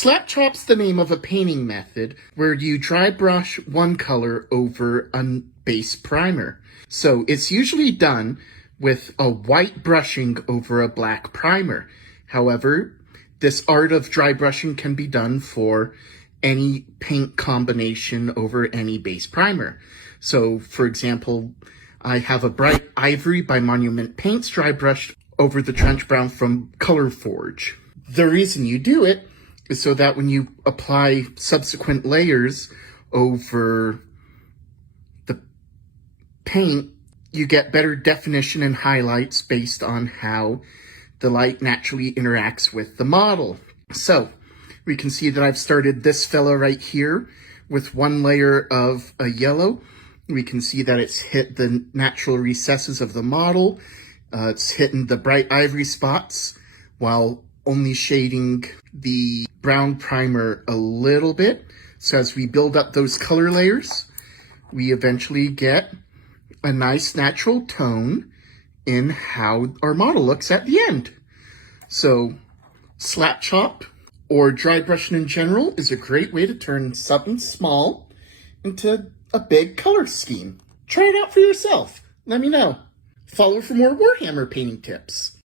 Slapchop's the name of a painting method where you dry brush one color over a base primer. So it's usually done with a white brushing over a black primer. However, this art of dry brushing can be done for any paint combination over any base primer. So, for example, I have a bright ivory by Monument Paints dry brushed over the trench brown from Color Forge. The reason you do it is so that when you apply subsequent layers over the paint, you get better definition and highlights based on how the light naturally interacts with the model. So we can see that I've started this fella right here with one layer of a yellow. We can see that it's hit the natural recesses of the model. It's hitting the bright ivory spots while only shading the brown primer a little bit. So as we build up those color layers, we eventually get a nice natural tone in how our model looks at the end. So Slapchop or dry brushing in general is a great way to turn something small into a big color scheme. Try it out for yourself. Let me know. Follow for more Warhammer painting tips.